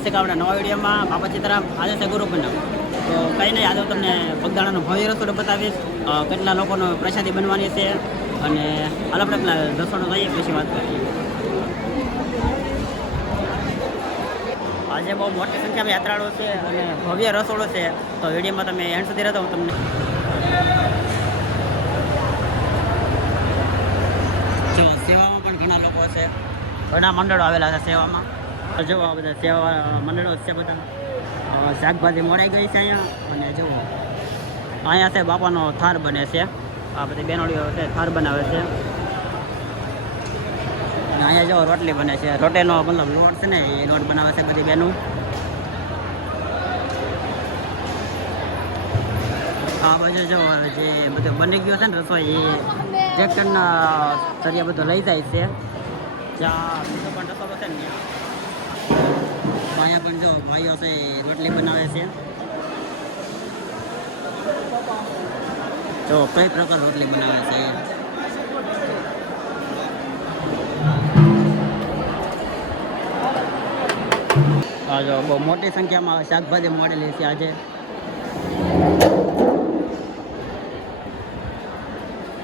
સ્વાગત છે કે આપણા નવા વિડીયોમાં બાપા સીતારામ આજે છે ગુરુ તો કંઈ નહીં, આજે તમને બગદાણાનો ભવ્ય રસોડો બતાવીશ. કેટલા લોકોનો પ્રસાદી બનવાની છે અને હાલ આપણે પેલા રસોડો લઈએ પછી વાત કરીએ. આજે બહુ મોટી સંખ્યામાં યાત્રાળુઓ છે અને ભવ્ય રસોડો છે. તો વિડીયોમાં તમે એન્ડ સુધી રહેતો હું તમને સેવામાં પણ ઘણા લોકો છે. ઘણા મંડળો આવેલા છે સેવામાં. જુઓ આ બધા સેવા, મંડળો છે બધા. શાકભાજી મોડાઈ ગઈ છે અહીંયા. અને જુઓ, અહીંયા છે બાપાનો થાર બને છે. આ બધી બેનોડીઓ છે, થાર બનાવે છે. અહીંયા જો રોટલી બને છે. રોટેનો મતલબ લોટ છે ને, એ લોટ બનાવે છે બધી બેનું. આ બાજુ જો જે બધું બની ગયું છે ને રસોઈ, એ ટ્રેક્ટરના સરિયા બધું લઈ જાય છે. જ્યાં બીજો પણ રસોડો છે ને ત્યાં. અહીંયા પણ જો ભાઈઓ છે, રોટલી બનાવે છે. જો કઈ પ્રકાર રોટલી બનાવે છે. જો બહુ મોટી સંખ્યામાં શાકભાજી મળેલી છે આજે.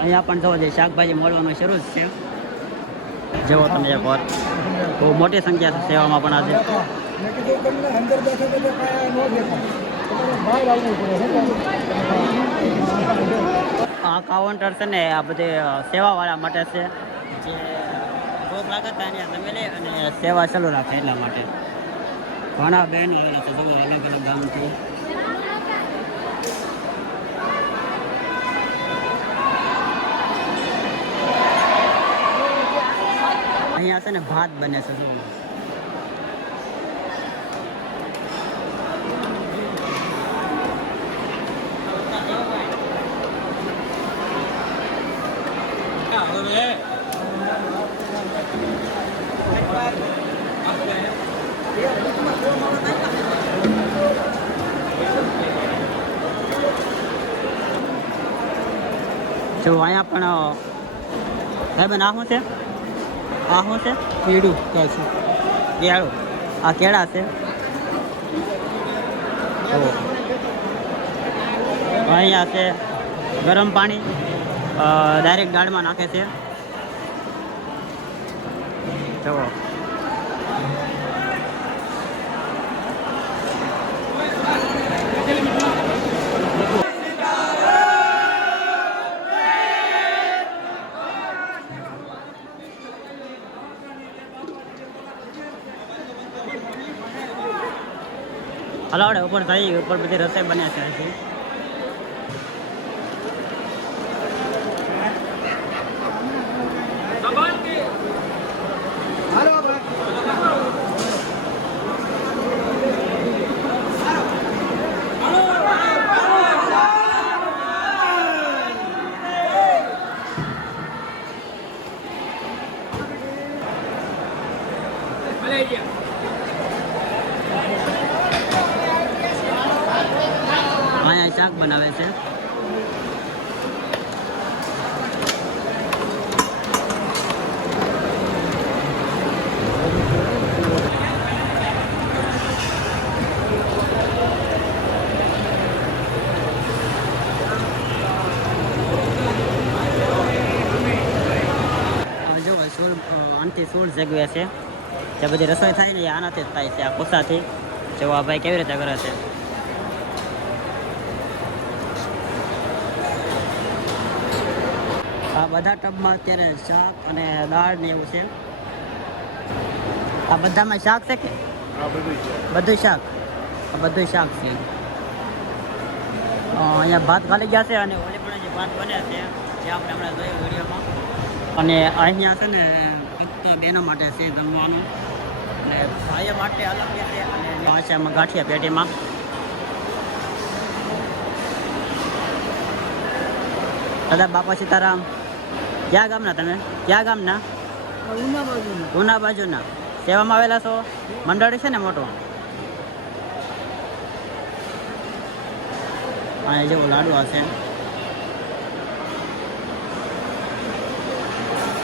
અહીંયા પણ જુઓ જે શાકભાજી મળવાનું શરૂ જ છે. જેવો તમે એક વાર. બહુ મોટી સંખ્યા છે સેવામાં પણ આજે. આ કાઉન્ટર છે ને, આ બધી સેવાવાળા માટે છે. જે ભૂખ લાગે ત્યાં તમે લે અને સેવા ચાલુ રાખે એટલા માટે. ઘણા બહેનો આવેલા છે, જુઓ, અલગ અલગ ગામથી. અહીંયા છે ને, ભાત બને છે, જુઓ. જો અહીંયા પણ સાહેબ આ શું છે? આ શું છે? કેળું કહે છે. કેળું. આ કેળા છે. અહીંયા છે ગરમ પાણી. ડાયરેક્ટ દાળમાં નાખે છે જુઓ હાલો આપણે ઉપર જઈએ ઉપર બધી રસોઈ બને છે અહીંયા શાક બનાવે છે. સોળ આનથી સોળ જગ્યા છે. જે બધી રસોઈ થાય ને, એ આનાથી જ થાય છે, આ કોસાથી જો આ ભાઈ કેવી રીતે કરે છે? આ બધા ટબમાં અત્યારે શાક અને દાળ ને એવું છે. આ બધામાં શાક છે કે? બધું શાક? આ બધું શાક છે. અહીંયા ભાત ખાલી ગયા છે અને ઓલી પણ જે ભાત બને છે જે આપણે હમણાં જોયું વિડીયોમાં. અને અહીંયા છે ને ફક્ત બહેનો માટે છે જમવાનું. અને ભાઈઓ માટે અલગ છે અને ભાષામાં ગાંઠિયા પેટીમાં. દાદા, બાપા સીતારામ, ક્યાં ગામના તમે? ક્યાં ગામના? ઉના બાજુના. સેવામાં આવેલા છો? મંડળ છે ને મોટો? અહીંયા જેવો લાડુ હશે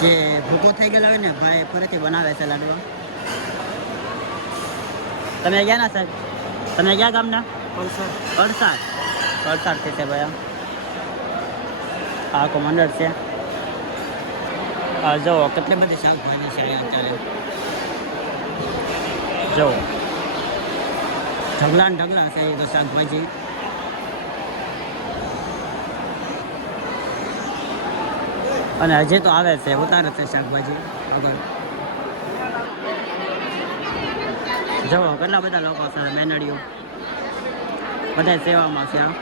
જે ભૂકો થઈ ગયેલો હોય ને, ભાઈ ફરીથી બનાવે છે લાડવા. તમે ગયા ના સાહેબ? તમે ગયા ગામના? વલસાડ. વલસાડથી છે ભાઈ આ મંડળ છે. આ જો કેટલી બધી શાકભાજી છે અહીંયા અત્યારે. જો ઢગલા ઢગલા છે એ તો શાકભાજી અને હજી તો આવે છે ઉતારે છે શાકભાજી આગળ. જુઓ કેટલા બધા લોકો છે મેનડીઓ બધા સેવામાં છે આ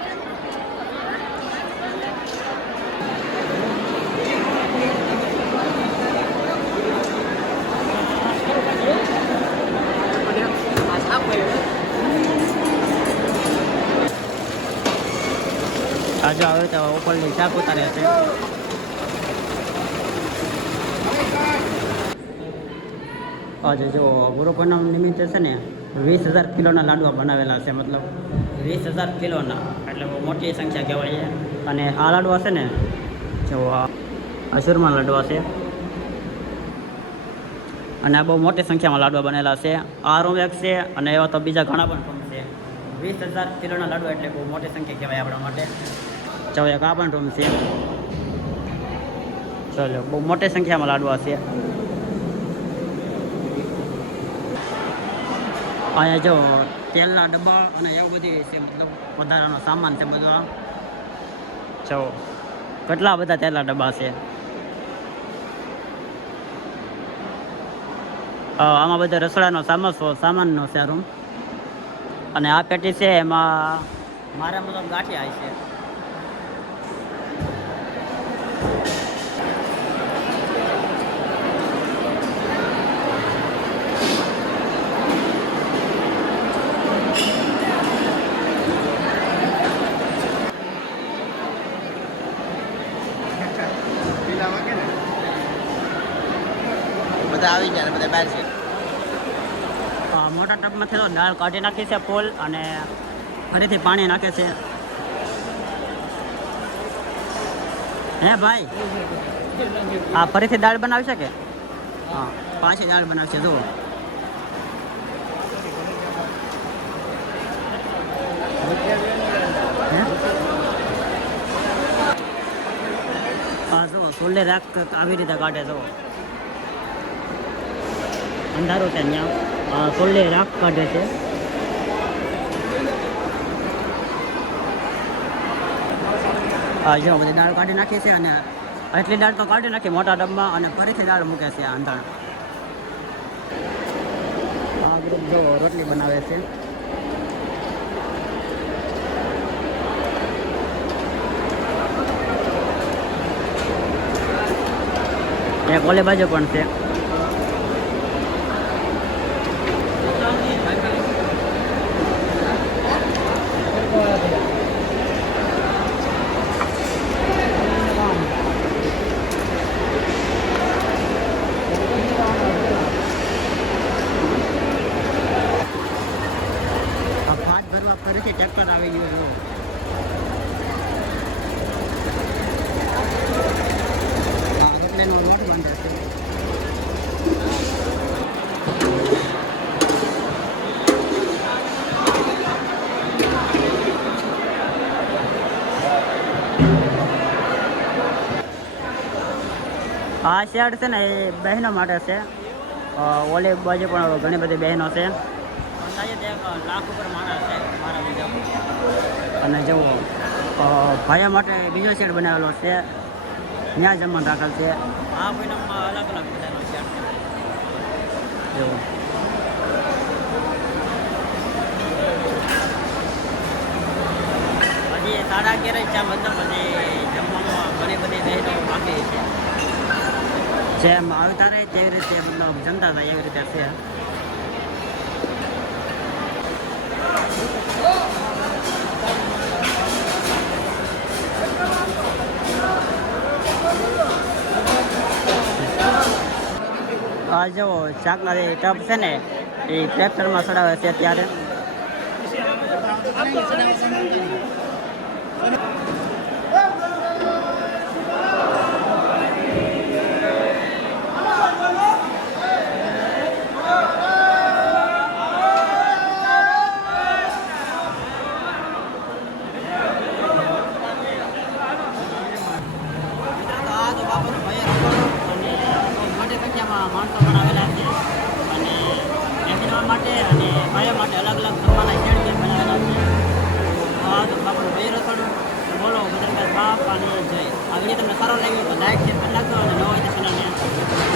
આજે આવે તો ઉપરની શાક ઉતારે છે આજે જો ગુરુ પૂનમ નિમિત્તે છે ને વીસ હજાર કિલોના લાડવા બનાવેલા છે, મતલબ વીસ હજાર કિલોના, એટલે મોટી સંખ્યા કહેવાય છે. અને આ લાડવા છે ને, જો અસુરમાં લાડવા છે. અને આ બહુ મોટી સંખ્યામાં લાડવા બનેલા છે. આ રૂમ એક છે અને એવા તો બીજા ઘણા પણ રૂમ છે. વીસ હજાર કિલોના લાડવા એટલે બહુ મોટી સંખ્યા કહેવાય આપણા માટે. જો એક આ પણ રૂમ છે. ચલો, બહુ મોટી સંખ્યામાં લાડવા છે. અહીંયા જો તેલના ડબ્બા અને એવું બધી છે, મતલબ વધારાનો સામાન છે બધો જો, કેટલા બધા તેલના ડબ્બા છે? આમાં બધા રસોડાનો સામાન સામાનનો છે રૂમ અને આ પેટી છે એમાં મારા મતલબ ગાંઠિયા છે. બધા આવી ગયા બધા બહાર છે. મોટા ટબમાંથી તો દાળ કાઢી નાખી છે પોલ અને ફરીથી પાણી નાખે છે. હે ભાઈ? હા ફરીથી દાળ બનાવશે કે હા, પાછી દાળ બનાવશે જુઓ, સોલે રાખ આવી રીતે કાઢે, જુઓ. અંધારું છે અહીંયા સોલે રાખ કાઢે છે. જો, બધી દાળ કાઢી નાખી છે અને એટલી દાળ તો કાઢી નાખી મોટા ડબ્બા અને ફરીથી દાળ મૂકે છે અંધાણ આ રોટલી બનાવે છે. એક કોલે બાજુ પણ છે આ ભાત ભરવા ચક્કર આવી ગયું રોટલીનો લોટ બાંધે છે. આ શેડ છે ને એ બહેનો માટે છે. ઓલી બાજુ પણ ઘણી બધી બહેનો છે. અંદાજે લાખ ઉપર માણસ છે. અને જવું ભાઈ માટે બીજો શેડ બનાવેલો છે ત્યાં જમવાનું રાખેલ છે. આ પૂનમમાં અલગ અલગ બધાનો છે. જુઓ હજી સાડા અગિયાર જ મતલબ હજી જમવામાં ઘણી બધી બહેનો બાકી છે. જેમ આવતા રહે તેવી રીતે મતલબ જમતા હતા એવી રીતે છે. આ જો ચાકના જે ટપ છે ને એ ટ્રેક્ટરમાં ચડાવે છે ત્યારે માટે અને માયા માટે અલગ અલગ પ્રમાણના ખેડ ગેમ બનાવેલા છે. આ આપણું બે રસોડું. બોલો બદલભાઈ બાપ અને જય. આ વીડિયો તમને સારો લાગ્યો તો લાઈક શેર કરી નાખજો અને નવો ચેનલને